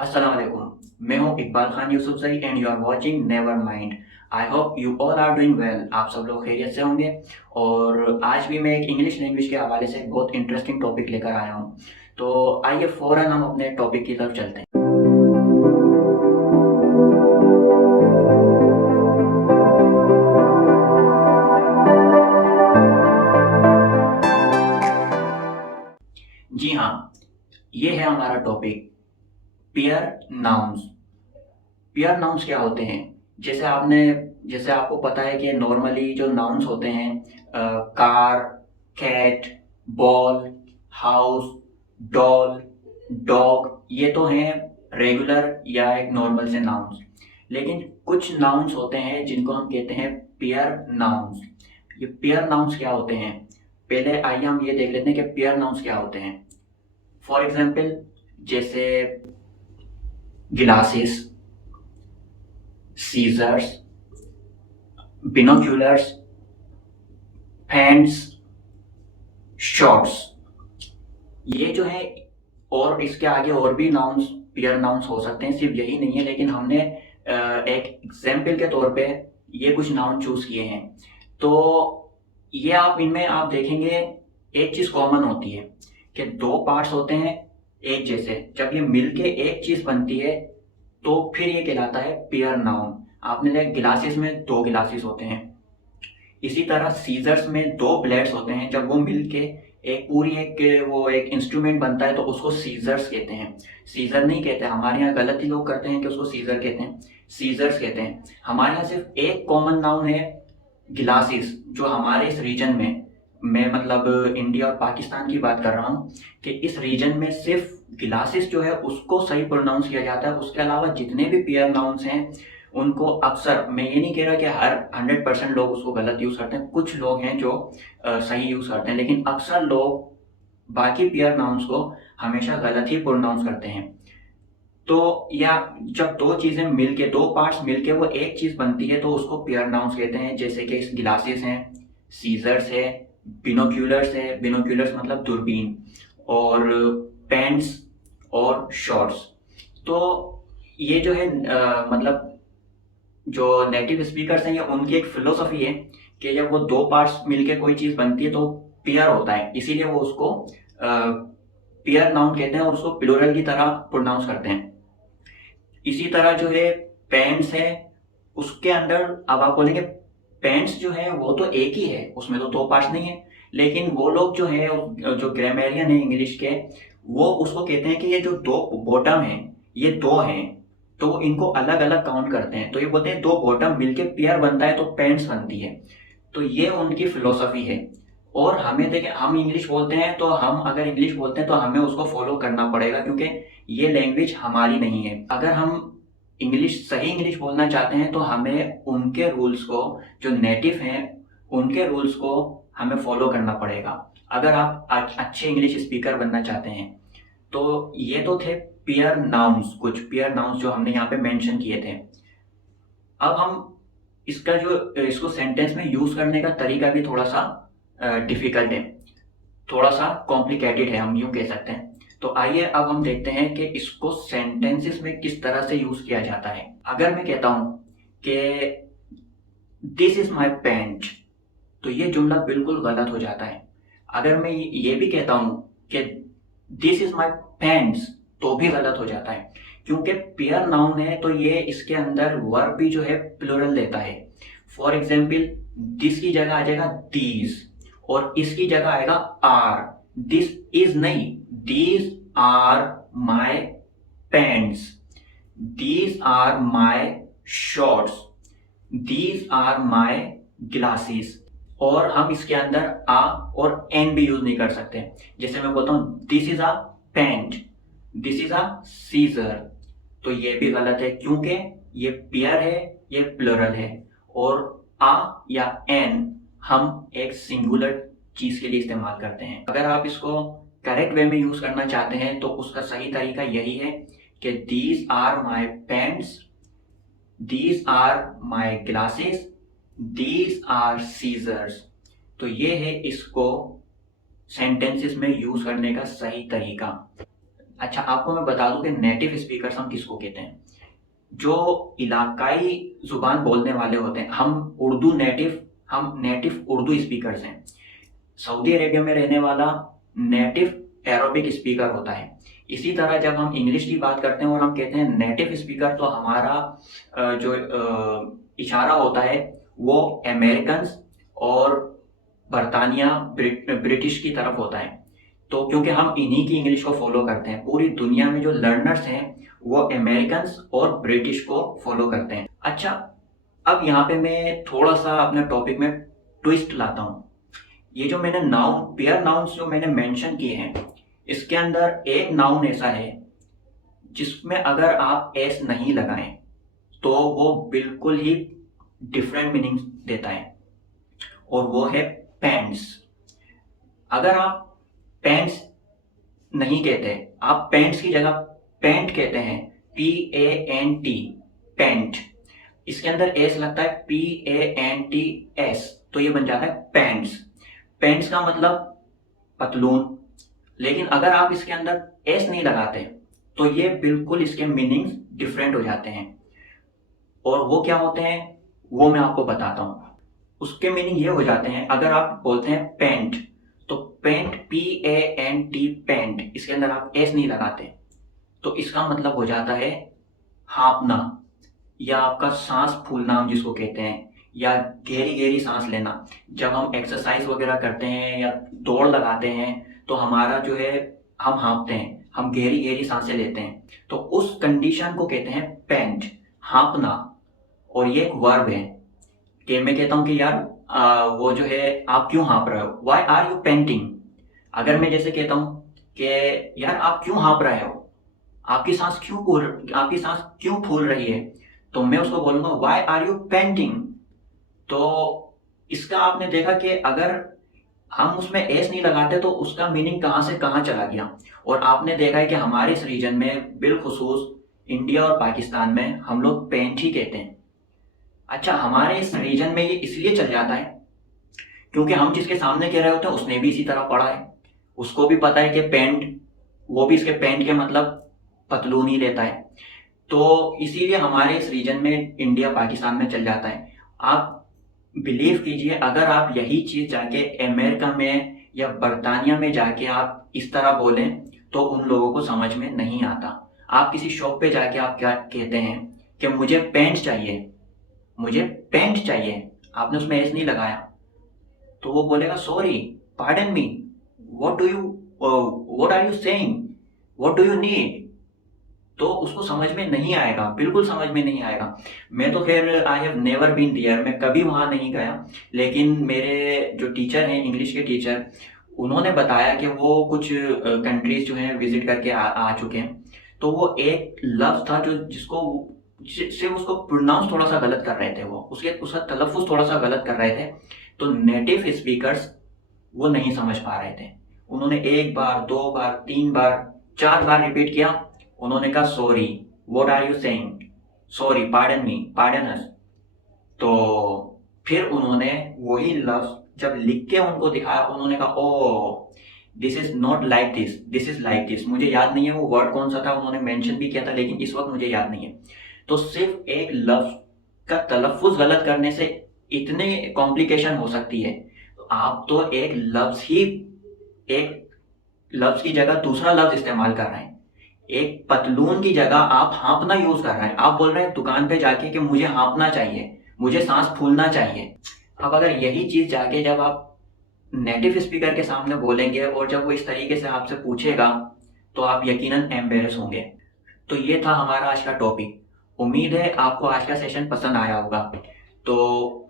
अस्सलाम वालेकुम। मैं हूं Iqbal Khan Yusufzai and you are watching never mind. I hope you all are doing well. आप सब लोग खैरियत से होंगे। और आज भी मैं एक इंग्लिश लैंग्वेज के हवाले से एक बहुत इंटरेस्टिंग टॉपिक लेकर आया हूं। तो आइए फ़ौरन हम अपने टॉपिक की तरफ चलते हैं। जी हाँ, ये है हमारा topic, pair nouns. Pair nouns क्या होते हैं? जैसे आपको पता है कि नॉर्मली जो नाउन्स होते हैं, car, cat, ball, house, doll, dog, ये तो हैं रेगुलर या एक नॉर्मल से नाउन्स। लेकिन कुछ नाउन्स होते हैं जिनको हम कहते हैं पेयर नाउन्स। ये पेयर नाउन्स क्या होते हैं? पहले आइए हम ये देख लेते हैं कि पेयर नाउन्स क्या होते हैं। फॉर एग्जाम्पल, जैसे गिलासेस, सीजर्स, बिनोक्यूलर्स, फैंस, शॉर्ट्स, ये जो है। और इसके आगे और भी नाउन्स, पेयर नाउन्स हो सकते हैं, सिर्फ यही नहीं है। लेकिन हमने एक एग्जाम्पल के तौर पे ये कुछ नाउन चूज किए हैं। तो ये इनमें आप देखेंगे एक चीज कॉमन होती है कि दो पार्ट्स होते हैं एक जैसे। जब ये मिलके एक चीज बनती है तो फिर ये कहलाता है पेयर नाउन। आपने देखा गिलासेस में दो गिलासेस होते हैं। इसी तरह सीजर्स में दो ब्लेड्स होते हैं, जब वो मिलके एक इंस्ट्रूमेंट बनता है तो उसको सीजर्स कहते हैं। सीजर नहीं कहते, हमारे यहाँ गलती लोग करते हैं कि उसको सीजर कहते हैं, सीजर्स कहते हैं। हमारे यहाँ सिर्फ एक कॉमन नाउन है, गिलासेस, जो हमारे इस रीजन में, मैं मतलब इंडिया और पाकिस्तान की बात कर रहा हूँ, कि इस रीजन में सिर्फ गिलासेस जो है उसको सही प्रोनाउंस किया जाता है। उसके अलावा जितने भी पेयर नाउन्स हैं उनको अक्सर, मैं ये नहीं कह रहा कि हर 100% लोग उसको गलत यूज़ करते हैं, कुछ लोग हैं जो सही यूज़ करते हैं, लेकिन अक्सर लोग बाकी पेयर नाउन्स को हमेशा गलत ही प्रोनाउंस करते हैं। तो या जब दो चीज़ें मिलके, दो पार्ट्स मिलके वो एक चीज़ बनती है तो उसको पेयर नाउन्स कहते हैं। जैसे कि गिलासेस हैं, सीजर्स है, बिनोक्यूलर्स मतलब दूरबीन, और पेंस और शॉर्ट्स। तो ये जो है मतलब जो नेटिव स्पीकर्स हैं, ये उनकी एक फिलोसफी है कि जब वो दो पार्ट्स मिलके कोई चीज़ बनती है तो पेयर होता है, इसीलिए वो उसको पेयर नाउन कहते हैं और उसको प्लूरल की तरह प्रोनाउंस करते हैं। इसी तरह जो है पेंट्स है, उसके अंदर अब आप बोलेंगे पेंट्स जो है वो तो एक ही है, उसमें तो दो पार्ट्स नहीं है। लेकिन वो लोग जो है, जो ग्रामेरियन है इंग्लिश के, वो उसको कहते हैं कि ये जो दो बॉटम है ये दो हैं, तो इनको अलग अलग काउंट करते हैं। तो ये बोलते हैं दो बॉटम मिलके पेयर बनता है तो पेंट्स बनती है। तो ये उनकी फिलोसफी है। और हमें देखें, हम इंग्लिश बोलते हैं तो हम अगर इंग्लिश बोलते हैं तो हमें उसको फॉलो करना पड़ेगा, क्योंकि ये लैंग्वेज हमारी नहीं है। अगर हम सही इंग्लिश बोलना चाहते हैं तो हमें उनके रूल्स को, जो नेटिव हैं उनके रूल्स को हमें फॉलो करना पड़ेगा, अगर आप अच्छे इंग्लिश स्पीकर बनना चाहते हैं। तो ये तो थे पेयर नाउन्स, कुछ पेयर नाउन्स जो हमने यहाँ पे मेंशन किए थे। अब हम इसको सेंटेंस में यूज करने का तरीका भी थोड़ा सा डिफिकल्ट है, थोड़ा सा कॉम्प्लिकेटेड है, हम यूं कह सकते हैं। तो आइए अब हम देखते हैं कि इसको सेंटेंसेस में किस तरह से यूज किया जाता है। अगर मैं कहता हूं कि दिस इज माई पेंट, तो ये जुमला बिल्कुल गलत हो जाता है। अगर मैं ये भी कहता हूं कि दिस इज माई पेंट्स, तो भी गलत हो जाता है, क्योंकि पेयर नाउन है तो ये इसके अंदर वर्ब भी जो है प्लूरल लेता है। फॉर एग्जाम्पल, दिस की जगह आ जाएगा दीज, और इसकी जगह आएगा आर। दिस इज नहीं, these are my paints, these are my shorts, these are my glasses. और हम इसके अंदर आ और एन भी यूज नहीं कर सकते। जैसे मैं बोलता हूं this is a pant, this is a scissor, तो ये भी गलत है, क्योंकि ये पेयर है, ये प्लुरल है। और आ या एन हम एक सिंगुलर चीज के लिए इस्तेमाल करते हैं। अगर आप इसको करेक्ट वे में यूज करना चाहते हैं तो उसका सही तरीका यही है कि these are my paints, these are my glasses, these are scissors. तो ये है इसको सेंटेंसेस में यूज करने का सही तरीका। अच्छा, आपको मैं बता दूं कि नेटिव स्पीकर्स हम किसको कहते हैं। जो इलाकाई जुबान बोलने वाले होते हैं, हम नेटिव उर्दू स्पीकर्स हैं। सऊदी अरेबिया में रहने वाला नेटिव अरबिक स्पीकर होता है। इसी तरह जब हम इंग्लिश की बात करते हैं और हम कहते हैं नेटिव स्पीकर, तो हमारा जो इशारा होता है वो अमेरिकन और बरतानिया ब्रिटिश की तरफ होता है। तो क्योंकि हम इन्हीं की इंग्लिश को फॉलो करते हैं, पूरी दुनिया में जो लर्नर्स हैं वो अमेरिकन और ब्रिटिश को फॉलो करते हैं। अच्छा, अब यहाँ पे मैं थोड़ा सा अपने टॉपिक में ट्विस्ट लाता हूँ। ये जो मैंने पेयर नाउन्स जो मैंने मेंशन किए हैं, इसके अंदर एक नाउन ऐसा है जिसमें अगर आप एस नहीं लगाएं तो वो बिल्कुल ही डिफरेंट मीनिंग देता है, और वो है पैंट्स। अगर आप पैंट्स नहीं कहते, आप पैंट्स की जगह पैंट कहते हैं, PANT, पैंट, इसके अंदर एस लगता है, PANTS, तो ये बन जाता है पैंट्स। पैंट्स का मतलब पतलून। लेकिन अगर आप इसके अंदर एस नहीं लगाते तो ये बिल्कुल इसके मीनिंग्स डिफरेंट हो जाते हैं। और वो क्या होते हैं वो मैं आपको बताता हूँ। उसके मीनिंग ये हो जाते हैं, अगर आप बोलते हैं पेंट, तो पेंट, PANT, पेंट, इसके अंदर आप एस नहीं लगाते तो इसका मतलब हो जाता है हाँपना, या आपका सांस फूलना हम जिसको कहते हैं, या गहरी गहरी सांस लेना। जब हम एक्सरसाइज वगैरह करते हैं या दौड़ लगाते हैं तो हमारा जो है, हम हाँपते हैं, हम गहरी गहरी सांसें लेते हैं, तो उस कंडीशन को कहते हैं पैंट, हाँपना। और ये एक वर्ब है कि मैं कहता हूँ कि यार वो जो है आप क्यों हाँप रहे हो, वाई आर यू पेंटिंग। अगर मैं जैसे कहता हूँ कि यार आप क्यों हाँप रहे हो, आपकी सांस क्यों फूल रही है, तो मैं उसको बोलूंगा वाई आर यू पेंटिंग। तो इसका आपने देखा कि अगर हम उसमें एस नहीं लगाते तो उसका मीनिंग कहाँ से कहाँ चला गया। और आपने देखा है कि हमारे इस रीजन में, बिलखुसूस इंडिया और पाकिस्तान में, हम लोग पेंट ही कहते हैं। अच्छा, हमारे इस रीजन में ये इसलिए चल जाता है क्योंकि हम जिसके सामने कह रहे होते हैं उसने भी इसी तरह पढ़ा है, उसको भी पता है कि पेंट, वो भी इसके पेंट के मतलब पतलून ही लेता है, तो इसीलिए हमारे इस रीजन में, इंडिया पाकिस्तान में चल जाता है। आप बिलीव कीजिए, अगर आप यही चीज़ जाके अमेरिका में या बरतानिया में जाके आप इस तरह बोलें तो उन लोगों को समझ में नहीं आता। आप किसी शॉप पे जाके आप क्या कहते हैं कि मुझे पैंट चाहिए, मुझे पैंट चाहिए, आपने उसमें एस नहीं लगाया, तो वो बोलेगा sorry, pardon me, what are you saying, what do you need. तो उसको समझ में नहीं आएगा, बिल्कुल समझ में नहीं आएगा। मैं तो खैर I have never been there, मैं कभी वहाँ नहीं गया, लेकिन मेरे जो टीचर हैं, इंग्लिश के टीचर, उन्होंने बताया कि वो कुछ कंट्रीज जो हैं विजिट करके आ चुके हैं। तो वो एक लफ्ज़ था जो सिर्फ उसको प्रोनाउंस थोड़ा सा गलत कर रहे थे, वो उसका तलफ़ुज़ थोड़ा सा गलत कर रहे थे, तो नेटिव स्पीकर्स वो नहीं समझ पा रहे थे। उन्होंने 1 बार, 2 बार, 3 बार, 4 बार रिपीट किया, उन्होंने कहा sorry, what are you saying, sorry, pardon me, pardon us. तो फिर उन्होंने वही लफ्ज जब लिख के उनको दिखाया, उन्होंने कहा oh this is not like this, this is like this. मुझे याद नहीं है वो वर्ड कौन सा था, उन्होंने मेंशन भी किया था, लेकिन इस वक्त मुझे याद नहीं है। तो सिर्फ एक लफ्ज का तलफ़ुज़ गलत करने से इतने कॉम्प्लिकेशन हो सकती है। तो आप तो एक लफ्ज की जगह दूसरा लफ्ज इस्तेमाल कर रहे हैं, एक पतलून की जगह आप हाँपना यूज कर रहे हैं। आप बोल रहे हैं दुकान पे जाके कि मुझे हाँपना चाहिए, मुझे सांस फूलना चाहिए। अब अगर यही चीज जाके जब आप नेटिव स्पीकर के सामने बोलेंगे और जब वो इस तरीके से आपसे पूछेगा तो आप यकीनन एम्बेरस होंगे। तो ये था हमारा आज का टॉपिक। उम्मीद है आपको आज का सेशन पसंद आया होगा। तो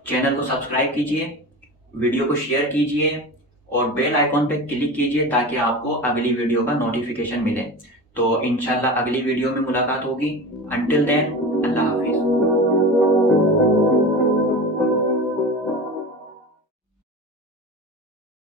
चैनल को सब्सक्राइब कीजिए, वीडियो को शेयर कीजिए और बेल आइकॉन पे क्लिक कीजिए ताकि आपको अगली वीडियो का नोटिफिकेशन मिले। तो इंशाल्लाह अगली वीडियो में मुलाकात होगी। Until then